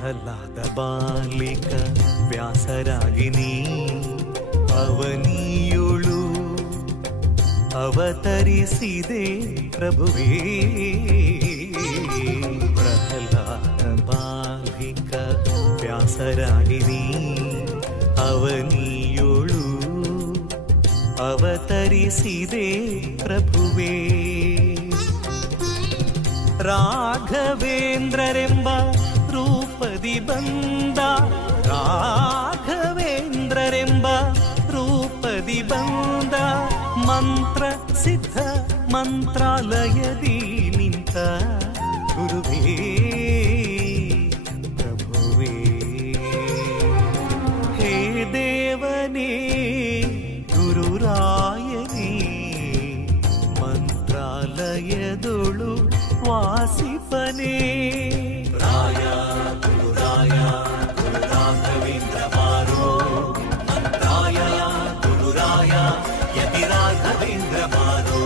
ಪ್ರಹ್ಲಾದ ಬಾಲಿಕ ವ್ಯಾಸರಾಗಿನಿ ಅವನಿಯುಳು ಅವತರಿಸಿದೆ ಪ್ರಭುವೇ. ಪ್ರಹ್ಲಾದ ಬಾಲಿಕ ವ್ಯಾಸರಾಗಿನಿ ಅವನಿಯುಳು ಅವತರಿಸಿದೆ ಪ್ರಭುವೇ. ರಾಘವೇಂದ್ರರೆಂಬ ರೂಪದಿ ಬಂದ, ರಾಘವೇಂದ್ರರೆಂಬ ರೂಪದಿ ಬಂದ, ಮಂತ್ರ ಸಿದ್ಧ ಮಂತ್ರಾಲಯದಿ ನಿಂತ ಗುರುವೇ ಪ್ರಭುವೇ. ಹೇ ದೇವನೇ ಗುರುರಾಯನೇ ಮಂತ್ರಾಲಯದೊಳು ವಾಸಿಪನೇ. ರಾಯ ಗುರುರಾಯ ಗುರು ರಾಘವೇಂದ್ರ ಬಾರೋ, ಮಂತ್ರಾಯ ಗುರುರಾಯ ಯತಿ ರಾಘವೇಂದ್ರ ಬಾರೋ.